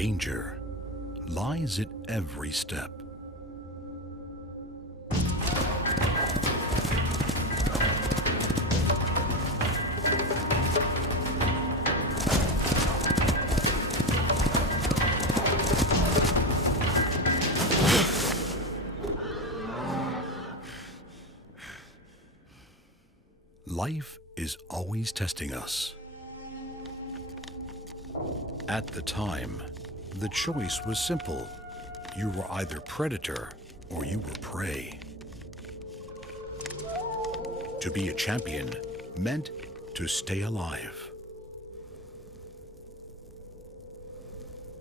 Danger lies at every step. Life is always testing us. At the time, the choice was simple. You were either predator or you were prey. To be a champion meant to stay alive.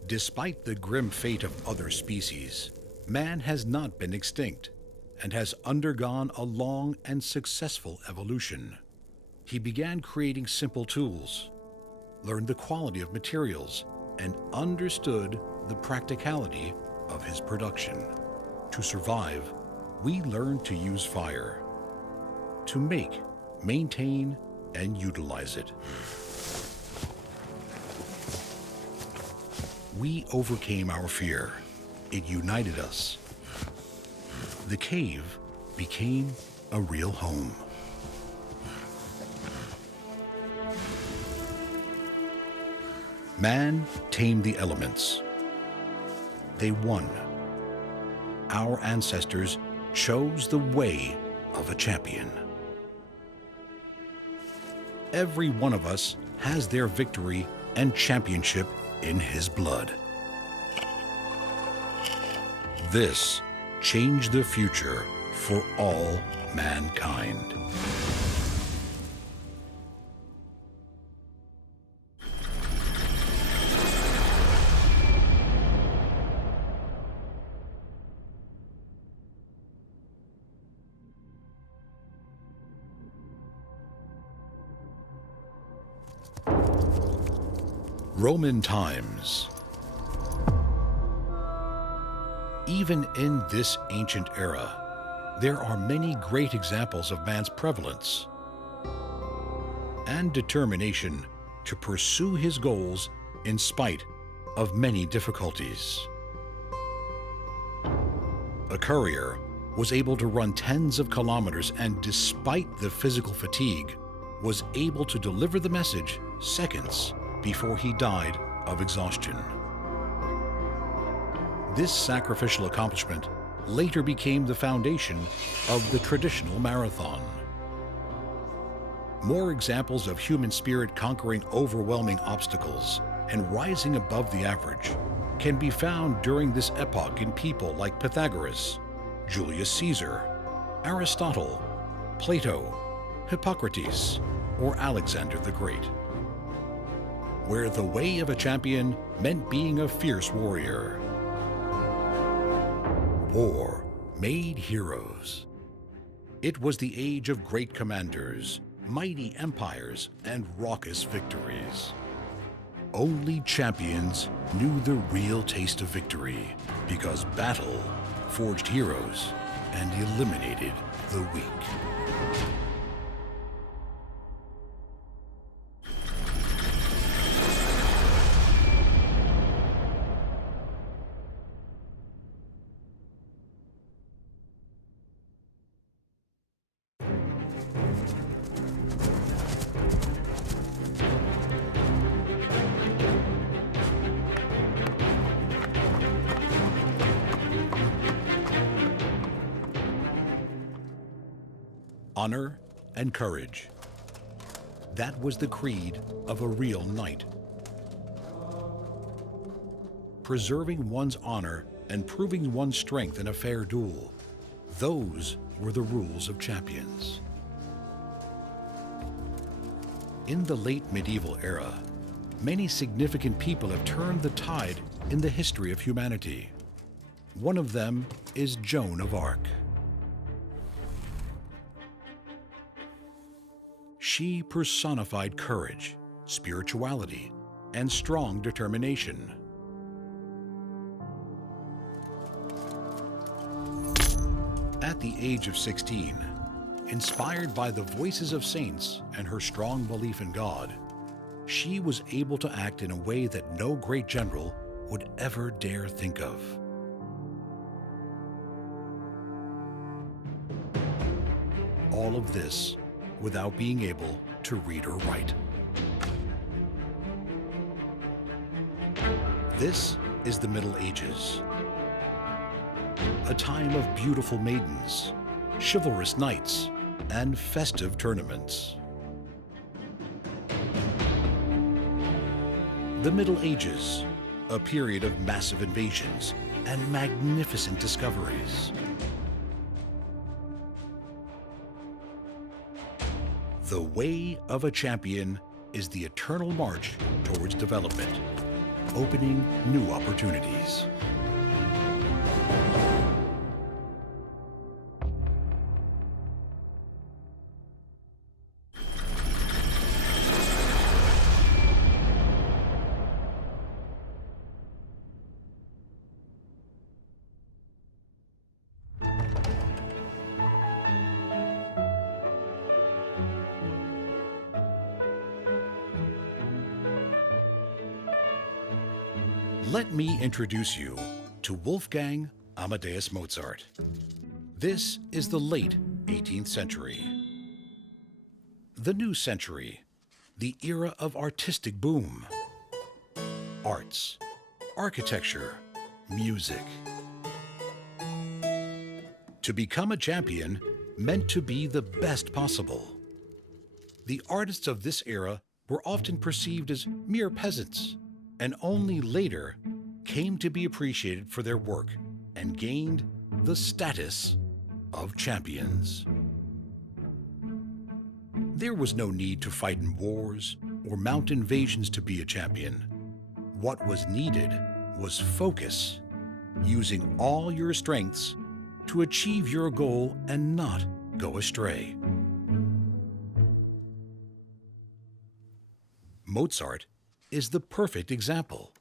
Despite the grim fate of other species, man has not been extinct and has undergone a long and successful evolution. He began creating simple tools, learned the quality of materials, and understood the practicality of his production. To survive, we learned to use fire, to make, maintain, and utilize it. We overcame our fear. It united us. The cave became a real home. Man tamed the elements. They won. Our ancestors chose the way of a champion. Every one of us has their victory and championship in his blood. This changed the future for all mankind. Roman times. Even in this ancient era, there are many great examples of man's prevalence and determination to pursue his goals in spite of many difficulties. A courier was able to run tens of kilometers and, despite the physical fatigue, was able to deliver the message seconds before he died of exhaustion. This sacrificial accomplishment later became the foundation of the traditional marathon. More examples of human spirit conquering overwhelming obstacles and rising above the average can be found during this epoch in people like Pythagoras, Julius Caesar, Aristotle, Plato, Hippocrates, or Alexander the Great, where the way of a champion meant being a fierce warrior. War made heroes. It was the age of great commanders, mighty empires, and raucous victories. Only champions knew the real taste of victory, because battle forged heroes and eliminated the weak. Honor and courage. That was the creed of a real knight. Preserving one's honor and proving one's strength in a fair duel, those were the rules of champions. In the late medieval era, many significant people have turned the tide in the history of humanity. One of them is Joan of Arc. She personified courage, spirituality, and strong determination. At the age of 16, inspired by the voices of saints and her strong belief in God, she was able to act in a way that no great general would ever dare think of. All of this without being able to read or write. This is the Middle Ages, a time of beautiful maidens, chivalrous knights, and festive tournaments. The Middle Ages, a period of massive invasions and magnificent discoveries. The way of a champion is the eternal march towards development, opening new opportunities. Let me introduce you to Wolfgang Amadeus Mozart. This is the late 18th century. The new century, the era of artistic boom. Arts, architecture, music. To become a champion meant to be the best possible. The artists of this era were often perceived as mere peasants, and only later came to be appreciated for their work and gained the status of champions. There was no need to fight in wars or mount invasions to be a champion. What was needed was focus, using all your strengths to achieve your goal and not go astray. Mozart is the perfect example.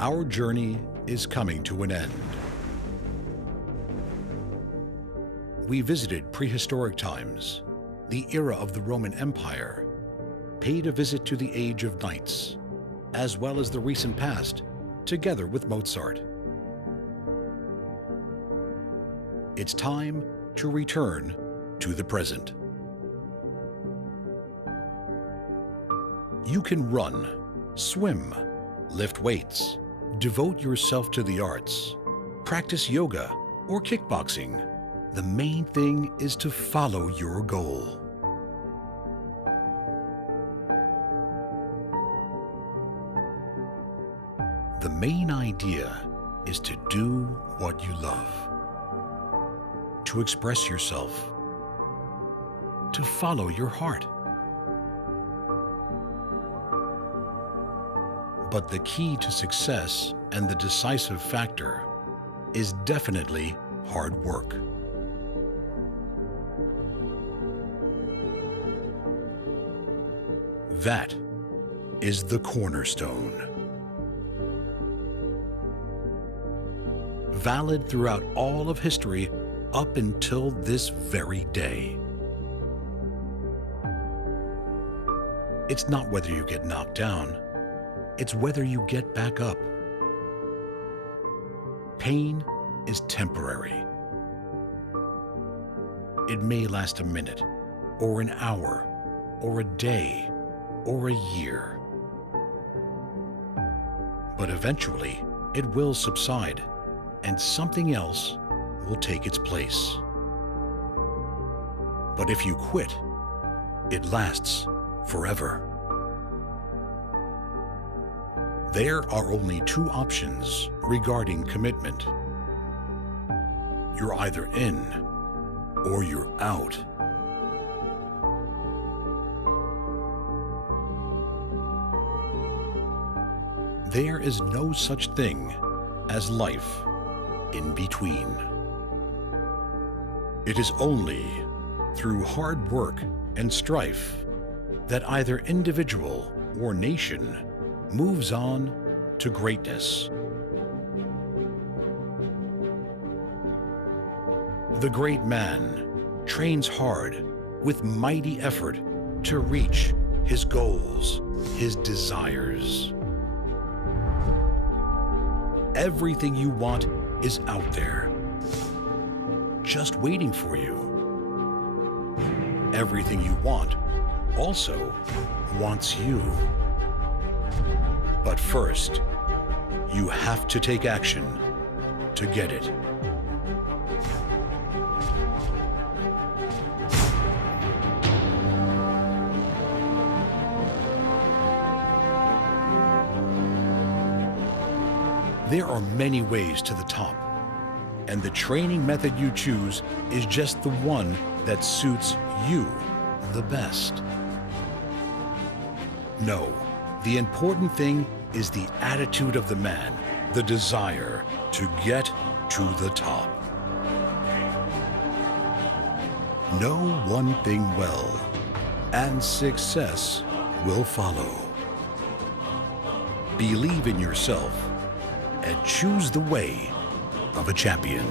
Our journey is coming to an end. We visited prehistoric times, the era of the Roman Empire, paid a visit to the age of knights, as well as the recent past, together with Mozart. It's time to return to the present. You can run, swim, lift weights, devote yourself to the arts, practice yoga or kickboxing. The main thing is to follow your goal. The main idea is to do what you love, to express yourself, to follow your heart. But the key to success and the decisive factor is definitely hard work. That is the cornerstone. Valid throughout all of history up until this very day. It's not whether you get knocked down, it's whether you get back up. Pain is temporary. It may last a minute, or an hour, or a day, or a year. But eventually, it will subside, and something else will take its place. But if you quit, it lasts forever. There are only two options regarding commitment. You're either in or you're out. There is no such thing as life in between. It is only through hard work and strife that either individual or nation moves on to greatness. The great man trains hard with mighty effort to reach his goals, his desires. Everything you want is out there, just waiting for you. Everything you want also wants you. But first, you have to take action to get it. There are many ways to the top, and the training method you choose is just the one that suits you the best. No, the important thing is the attitude of the man, the desire to get to the top. Know one thing well, and success will follow. Believe in yourself and choose the way of a champion.